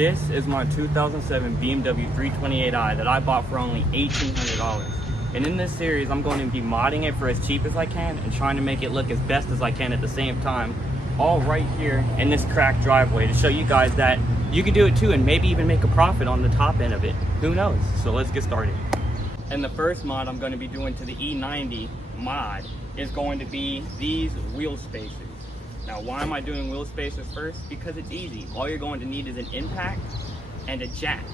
This is my 2007 BMW 328i that I bought for only $1,800. And in this series, I'm going to be modding it for as cheap as I can and trying to make it look as best as I can at the same time, all right here in this cracked driveway, to show you guys that you can do it too and maybe even make a profit on the top end of it. Who knows? So let's get started. And the first mod I'm going to be doing to the E90 mod is going to be these wheel spacers. Now, why am I doing wheel spacers first? Because it's easy. All you're going to need is an impact and a jack.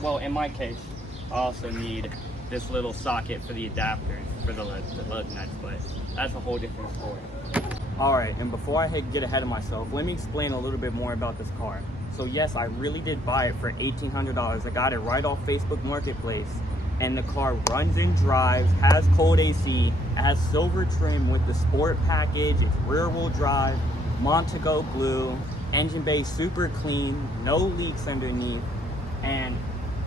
Well, in my case, I also need this little socket for the adapters for the lug nuts, but that's a whole different story. All right, and before I get ahead of myself, let me explain a little bit more about this car. So yes, I really did buy it for $1,800. I got it right off Facebook Marketplace, and the car runs and drives, has cold AC, it has silver trim with the sport package, it's rear wheel drive, Montego blue, engine bay super clean, no leaks underneath, and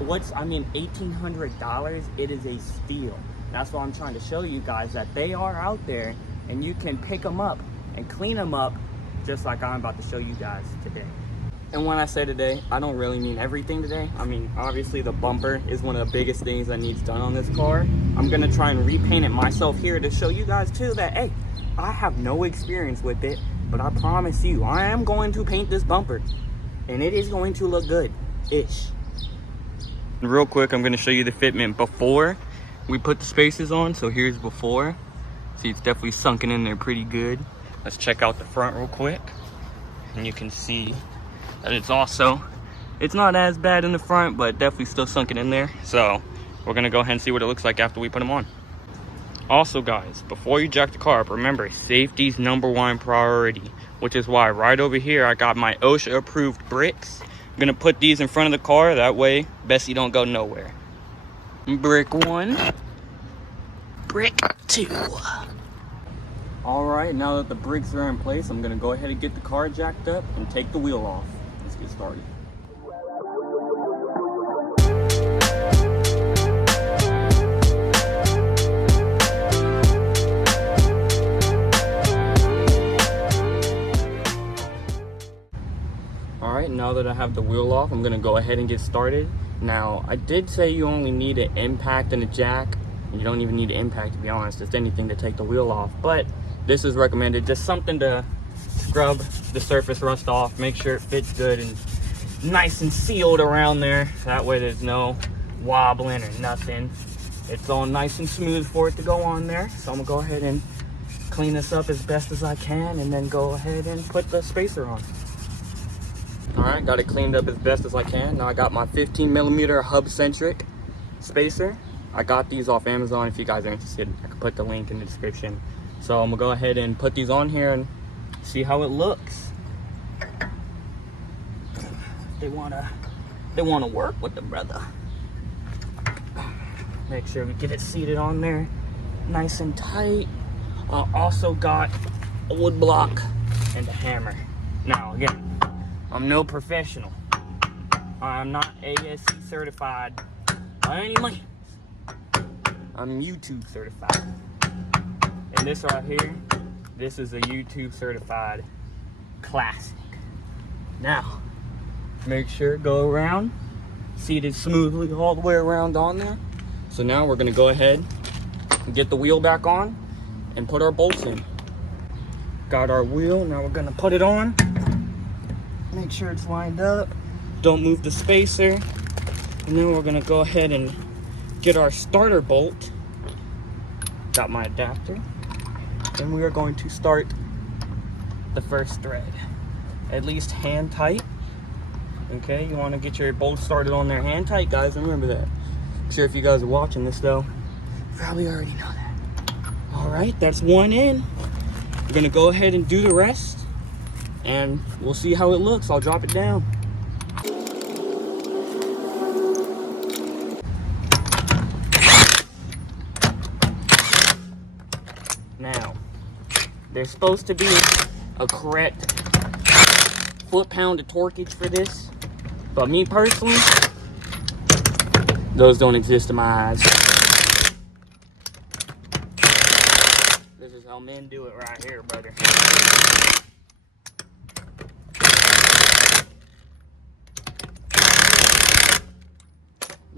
$1,800, it is a steal. That's why I'm trying to show you guys that they are out there and you can pick them up and clean them up just like I'm about to show you guys today. And when I say today, I don't really mean everything today. I mean, obviously the bumper is one of the biggest things that needs done on this car. I'm gonna try and repaint it myself here to show you guys too that, hey, I have no experience with it, but I promise you, I am going to paint this bumper and it is going to look good-ish. Real quick, I'm gonna show you the fitment before we put the spacers on. So here's before. See, it's definitely sunken in there pretty good. Let's check out the front real quick. And you can see that it's not as bad in the front, but definitely still sunken in there. So we're gonna go ahead and see what it looks like after we put them on. Also guys, before you jack the car up, remember, safety's #1 priority, which is why right over here I got my OSHA approved bricks. I'm gonna put these in front of the car, that way Bessie don't go nowhere. Brick 1, brick 2. All right, now that the bricks are in place, I'm gonna go ahead and get the car jacked up and take the wheel off. Let's get started. All right, now that I have the wheel off, I'm gonna go ahead and get started. Now, I did say you only need an impact and a jack. You don't even need an impact, to be honest, just anything to take the wheel off. But this is recommended, just something to scrub the surface rust off, make sure it fits good and nice and sealed around there. That way there's no wobbling or nothing. It's all nice and smooth for it to go on there. So I'm gonna go ahead and clean this up as best as I can and then go ahead and put the spacer on. All right, got it cleaned up as best as I can. Now I got my 15mm hub-centric spacer. I got these off Amazon. If you guys are interested, I can put the link in the description. So I'm gonna go ahead and put these on here and see how it looks. They wanna work with the brother. Make sure we get it seated on there nice and tight. I also got a wood block and a hammer. Now again, I'm no professional. I'm not ASC certified by any means. I'm YouTube certified. And this right here, this is a YouTube certified classic. Now, make sure it go around, seated smoothly all the way around on there. So now we're gonna go ahead and get the wheel back on and put our bolts in. Got our wheel, now we're gonna put it on. Make sure it's lined up. Don't move the spacer. And then we're gonna go ahead and get our starter bolt. Got my adapter. And we are going to start the first thread. At least hand tight. Okay, you wanna get your bolt started on there hand tight, guys, remember that. I'm sure if you guys are watching this though, you probably already know that. All right, that's one in. We're gonna go ahead and do the rest. And we'll see how it looks. I'll drop it down. Now, there's supposed to be a correct foot-pound of torquage for this, but me personally, those don't exist in my eyes. This is how men do it right here, brother.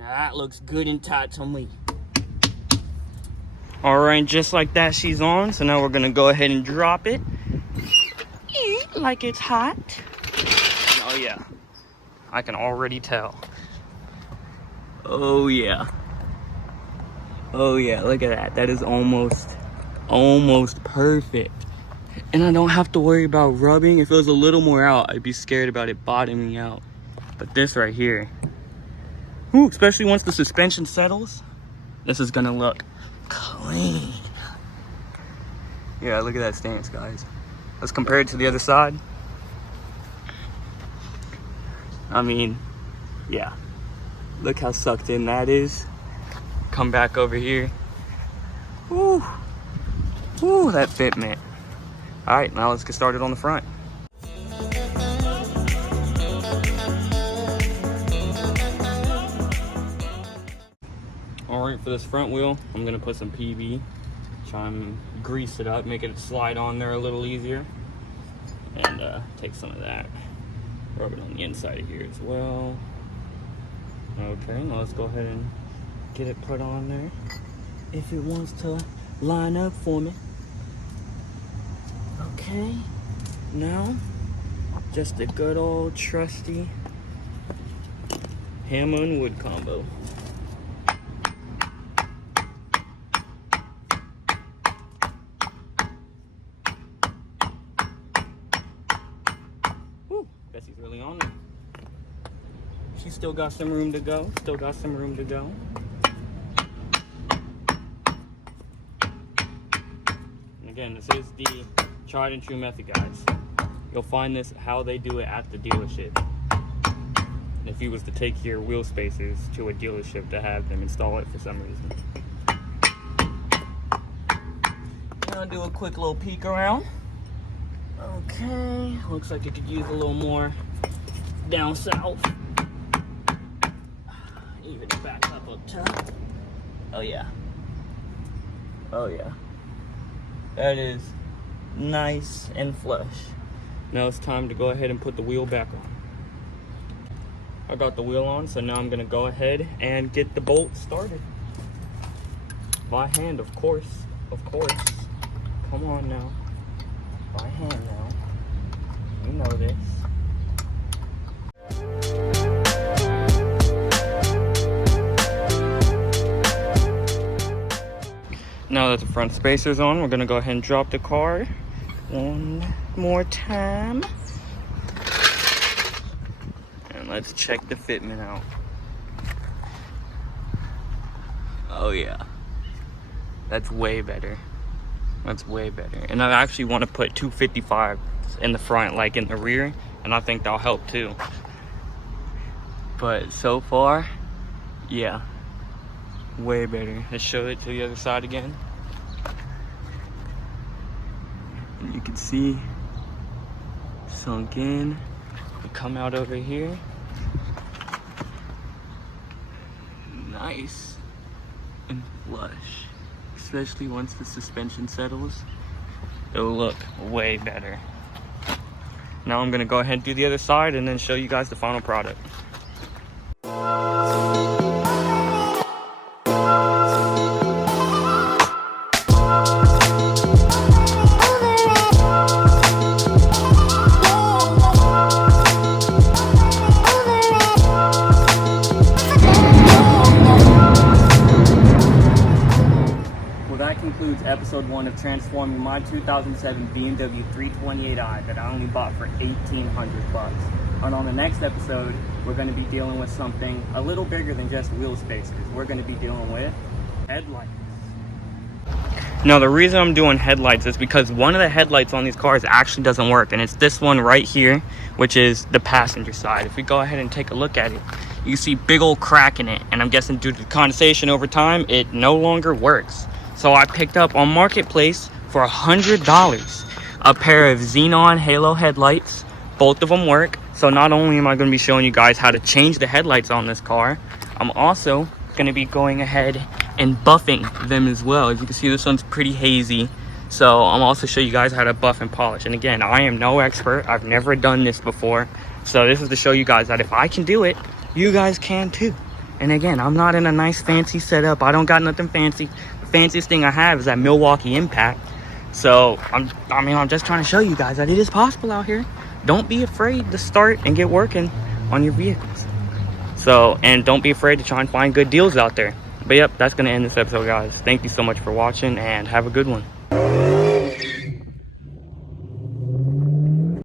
That looks good and tight to me. All right, just like that, she's on. So now we're gonna go ahead and drop it. Like it's hot. Oh yeah, I can already tell. Oh yeah. Oh yeah, look at that. That is almost perfect. And I don't have to worry about rubbing. If it was a little more out, I'd be scared about it bottoming out. But this right here, ooh, especially once the suspension settles, this is gonna look clean. Yeah, look at that stance, guys. Let's compare it to the other side. I mean, yeah. Look how sucked in that is. Come back over here. Ooh. Ooh, that fitment. All right, now let's get started on the front. All right, for this front wheel, I'm gonna put some PB. Try and grease it up, make it slide on there a little easier. And take some of that, rub it on the inside of here as well. Okay, now let's go ahead and get it put on there if it wants to line up for me. Okay, now just a good old trusty hammer and wood combo. Whew, Bessie's really on there. She's still got some room to go, still got some room to go. And again, this is the tried and true method, guys. You'll find this how they do it at the dealership. And if you was to take your wheel spacers to a dealership to have them install it for some reason. I'll do a quick little peek around. Okay, looks like it could use a little more down south. Even back up top. Oh yeah. Oh yeah. That is nice and flush. Now it's time to go ahead and put the wheel back on. I got the wheel on, so now I'm gonna go ahead and get the bolt started. By hand, of course. Of course. Come on now. By hand now. You know this. Now that the front spacer's on, we're gonna go ahead and drop the car one more time. And let's check the fitment out. Oh yeah. That's way better. That's way better. And I actually want to put 255s in the front, like in the rear, and I think that'll help too. But so far, yeah, way better. Let's show it to the other side again. And you can see sunk in. We come out over here. Nice and flush. Especially once the suspension settles, it'll look way better. Now I'm gonna go ahead and do the other side and then show you guys the final product. Concludes episode 1 of transforming my 2007 BMW 328i that I only bought for $1,800. And on the next episode, we're going to be dealing with something a little bigger than just wheel spacers. We're going to be dealing with headlights. Now the reason I'm doing headlights is because one of the headlights on these cars actually doesn't work, and it's this one right here, which is the passenger side. If we go ahead and take a look at it, you see big old crack in it, and I'm guessing due to condensation over time, it no longer works. So I picked up on Marketplace for $100 a pair of xenon halo headlights. Both of them work. So not only am I going to be showing you guys how to change the headlights on this car, I'm also going to be going ahead and buffing them as well. As you can see, this one's pretty hazy. So I'm also show you guys how to buff and polish. And again, I am no expert. I've never done this before. So this is to show you guys that if I can do it, you guys can too. And again, I'm not in a nice fancy setup. I don't got nothing fancy. The fanciest thing I have is that Milwaukee Impact. So I'm just trying to show you guys that it is possible out here. Don't be afraid to start and get working on your vehicles. So, and don't be afraid to try and find good deals out there. But yep, that's gonna end this episode, guys. Thank you so much for watching, and have a good one.